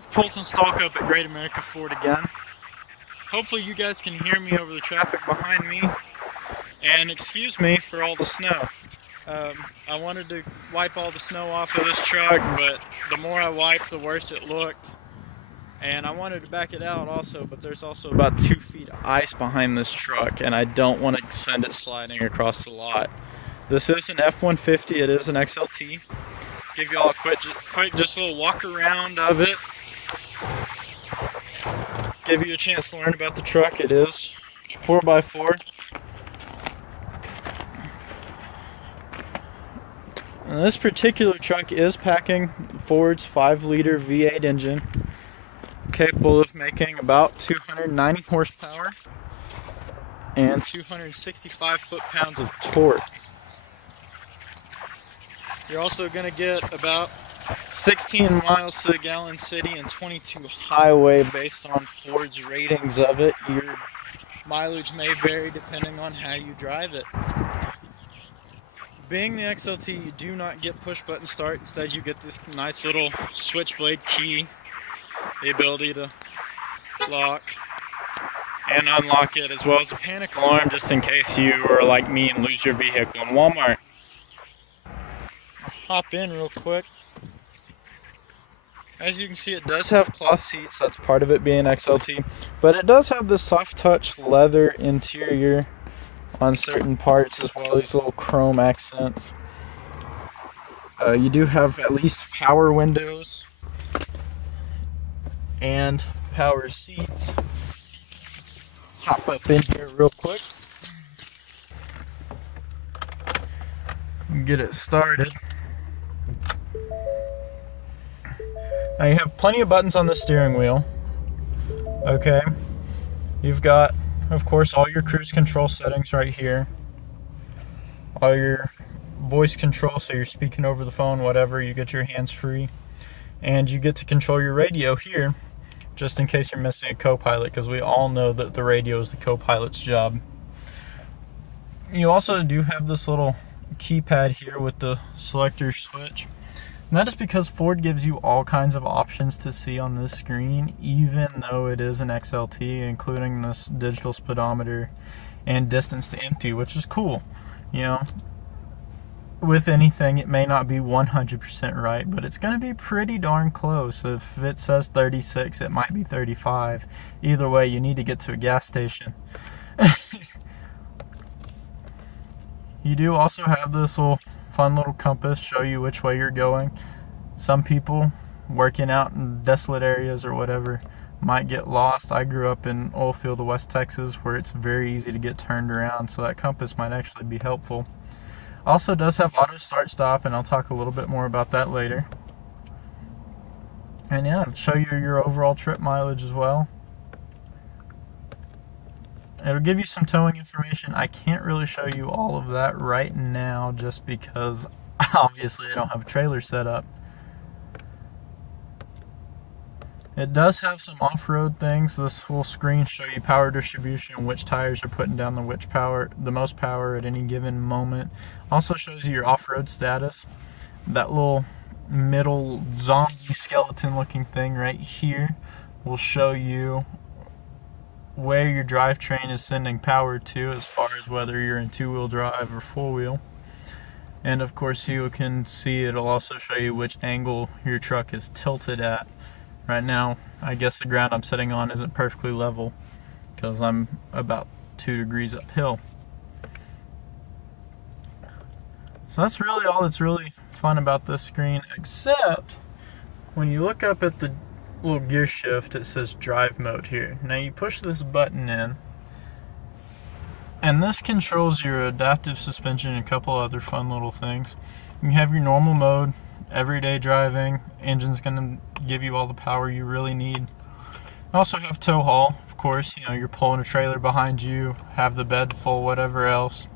is Colton Stalkup at Great America Ford again. Hopefully you guys can hear me over the traffic behind me, and excuse me for all the snow. I wanted to wipe all the snow off of this truck, but the more I wiped, the worse it looked. And I wanted to back it out also, but there's also about 2 feet of ice behind this truck, and I don't want to send it sliding across the lot. This is an F-150, it is an XLT. Give you all a quick just a little walk around of it. Give you a chance to learn about the truck. It is 4x4. And this particular truck is packing Ford's 5-liter V8 engine, capable of making about 290 horsepower and 265 foot-pounds of torque. You're also going to get about 16 miles to the gallon city and 22 highway based on Ford's ratings of it. Your mileage may vary depending on how you drive it. Being the XLT, you do not get push button start. Instead, you get this nice little switchblade key, the ability to lock and unlock it, as well as a panic alarm just in case you are like me and lose your vehicle in Walmart. I'll hop in real quick. As you can see, it does have cloth seats. That's part of it being XLT, but it does have this soft touch leather interior on certain parts, as well as these little chrome accents. You do have at least power windows and power seats. Hop up in here real quick and get it started. Now you have plenty of buttons on the steering wheel. Okay, you've got, of course, all your cruise control settings right here. All your voice control, so you're speaking over the phone, whatever, you get your hands free. And you get to control your radio here, just in case you're missing a co-pilot, because we all know that the radio is the co-pilot's job. You also do have this little keypad here with the selector switch. And that is because Ford gives you all kinds of options to see on this screen, even though it is an XLT, including this digital speedometer and distance to empty, which is cool. You know, with anything, it may not be 100% right, but it's going to be pretty darn close. If it says 36, it might be 35. Either way, you need to get to a gas station. You do also have this fun little compass, show you which way you're going. Some people working out in desolate areas or whatever might get lost. I grew up in Oilfield, West Texas, where it's very easy to get turned around, so that compass might actually be helpful. Also does have auto start stop, and I'll talk a little bit more about that later. And yeah, it'll show you your overall trip mileage as well. It'll give you some towing information. I can't really show you all of that right now just because obviously I don't have a trailer set up. It does have some off-road things. This little screen show you power distribution, which tires are putting down the most power at any given moment. Also shows you your off-road status. That little middle zombie skeleton looking thing right here will show you where your drivetrain is sending power to, as far as whether you're in two-wheel drive or four-wheel. And of course, you can see it'll also show you which angle your truck is tilted at. Right now, I guess the ground I'm sitting on isn't perfectly level because I'm about 2 degrees uphill. So that's really all that's really fun about this screen, except when you look up at the little gear shift, it says drive mode here. Now you push this button in, and this controls your adaptive suspension and a couple other fun little things. You have your normal mode, everyday driving. Engine's gonna give you all the power you really need. You also have tow haul, of course. You know, you're pulling a trailer behind you, have the bed full, whatever else.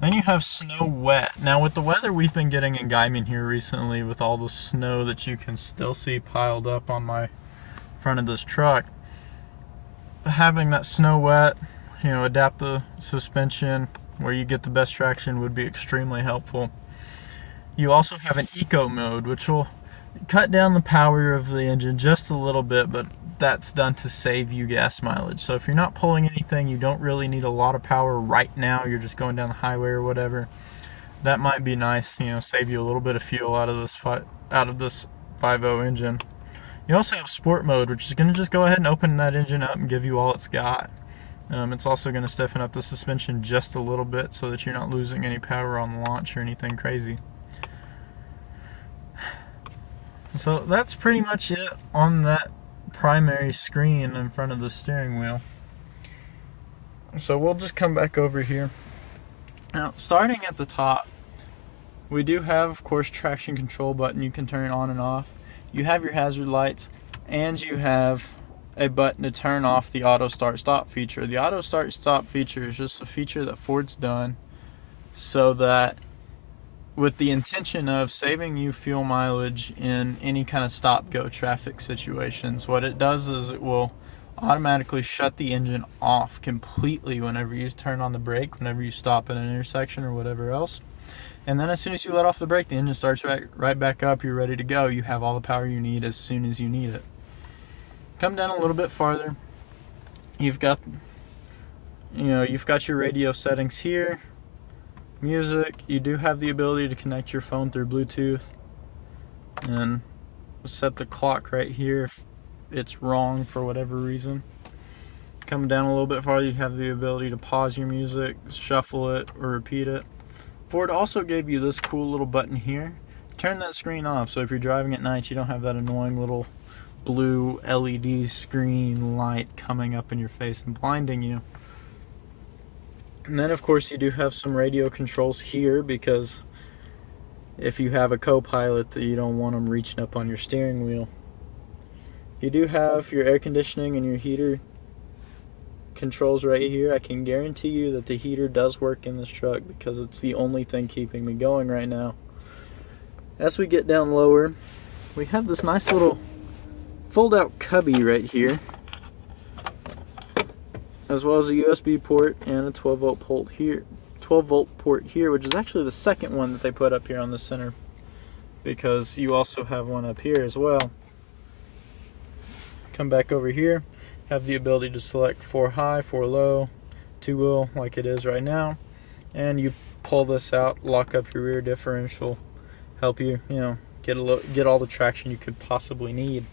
Then you have snow wet. Now with the weather we've been getting in Guyman here recently, with all the snow that you can still see piled up on my front of this truck, having that snow wet, you know, adapt the suspension where you get the best traction would be extremely helpful. You also have an eco mode, which will cut down the power of the engine just a little bit, but that's done to save you gas mileage. So if you're not pulling anything, you don't really need a lot of power right now, you're just going down the highway or whatever, that might be nice, you know, save you a little bit of fuel out of this 5.0 engine. You also have sport mode, which is going to just go ahead and open that engine up and give you all it's got. It's also going to stiffen up the suspension just a little bit so that you're not losing any power on launch or anything crazy. So that's pretty much it on that primary screen in front of the steering wheel. So we'll just come back over here. Now, starting at the top, we do have, of course, traction control button. You can turn on and off. You have your hazard lights, and you have a button to turn off the auto start stop feature. The auto start stop feature is just a feature that Ford's done so that, with the intention of saving you fuel mileage in any kind of stop-go traffic situations. What it does is it will automatically shut the engine off completely whenever you turn on the brake, whenever you stop at an intersection or whatever else. And then as soon as you let off the brake, the engine starts right back up. You're ready to go. You have all the power you need as soon as you need it. Come down a little bit farther. You've got your radio settings here. Music. You do have the ability to connect your phone through Bluetooth and set the clock right here if it's wrong for whatever reason. Coming down a little bit farther, you have the ability to pause your music, shuffle it, or repeat it. Ford also gave you this cool little button here. Turn that screen off, so if you're driving at night, you don't have that annoying little blue LED screen light coming up in your face and blinding you. And then, of course, you do have some radio controls here, because if you have a co-pilot, you don't want them reaching up on your steering wheel. You do have your air conditioning and your heater controls right here. I can guarantee you that the heater does work in this truck because it's the only thing keeping me going right now. As we get down lower, we have this nice little fold-out cubby right here, as well as a USB port and a 12-volt port here. 12-volt port here, which is actually the second one that they put up here on the center, because you also have one up here as well. Come back over here, have the ability to select 4 high, 4 low, 2-wheel like it is right now, and you pull this out, lock up your rear differential, help you, get all the traction you could possibly need.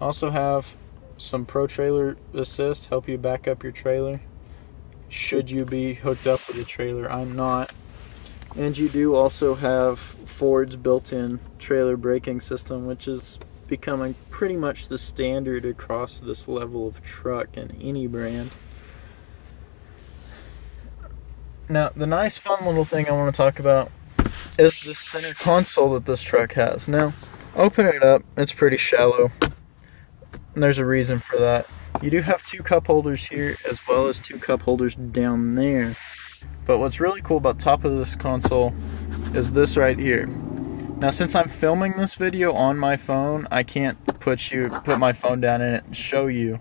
Also have some Pro Trailer Assist, help you back up your trailer should you be hooked up with a trailer. I'm not. And you do also have Ford's built-in trailer braking system, which is becoming pretty much the standard across this level of truck in any brand. Now, the nice fun little thing I want to talk about is the center console that this truck has. Now, open it up, it's pretty shallow. And there's a reason for that. You do have 2 cup holders here as well as 2 cup holders down there. But what's really cool about the top of this console is this right here. Now, since I'm filming this video on my phone, I can't put my phone down in it and show you.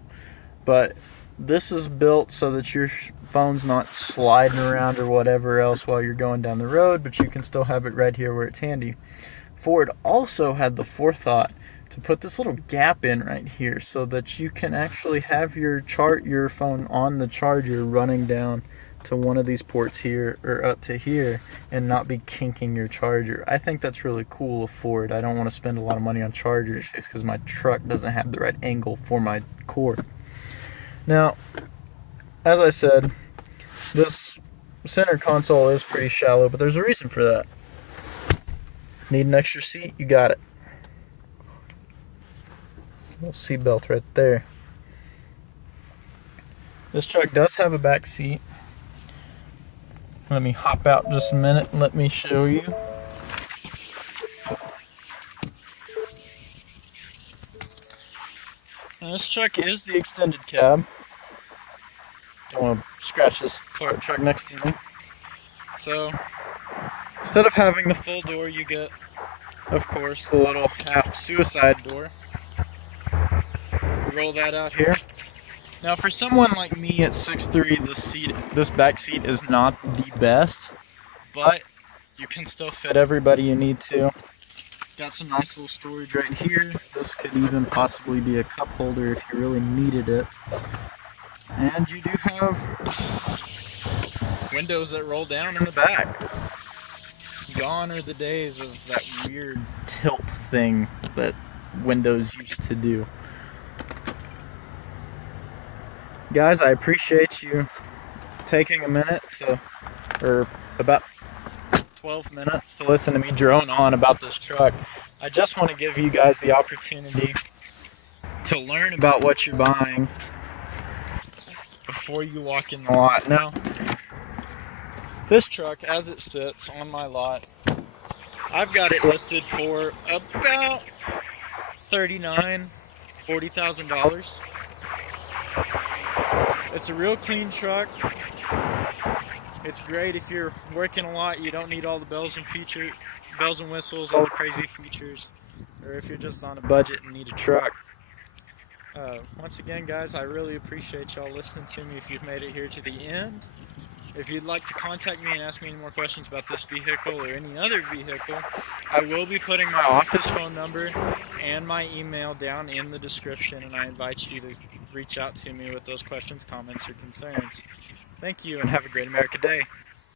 But this is built so that your phone's not sliding around or whatever else while you're going down the road, but you can still have it right here where it's handy. Ford also had the forethought to put this little gap in right here so that you can actually have your phone on the charger running down to one of these ports here or up to here and not be kinking your charger. I think that's really cool of Ford. I don't want to spend a lot of money on chargers just because my truck doesn't have the right angle for my cord. Now, as I said, this center console is pretty shallow, but there's a reason for that. Need an extra seat? You got it. Little seat belt right there. This truck does have a back seat. Let me hop out just a minute and let me show you. Now, this truck is the extended cab. Don't want to scratch this truck next to me. So, instead of having the full door, you get, of course, the little half suicide door. Roll that out here. Now, for someone like me at 6'3", this back seat is not the best, but you can still fit everybody you need to. Got some nice little storage right here. This could even possibly be a cup holder if you really needed it. And you do have windows that roll down in the back. Gone are the days of that weird tilt thing that windows used to do. Guys, I appreciate you taking a minute or about 12 minutes to listen to me drone on about this truck. I just want to give you guys the opportunity to learn about what you're buying before you walk in the lot. Now, this truck, as it sits on my lot, I've got it listed for about $40,000. It's a real clean truck. It's great if you're working a lot, you don't need all the bells and whistles, all the crazy features, or if you're just on a budget and need a truck. Once again, guys, I really appreciate y'all listening to me if you've made it here to the end. If you'd like to contact me and ask me any more questions about this vehicle or any other vehicle, I will be putting my office phone number and my email down in the description, and I invite you to reach out to me with those questions, comments, or concerns. Thank you, and have a great America Day.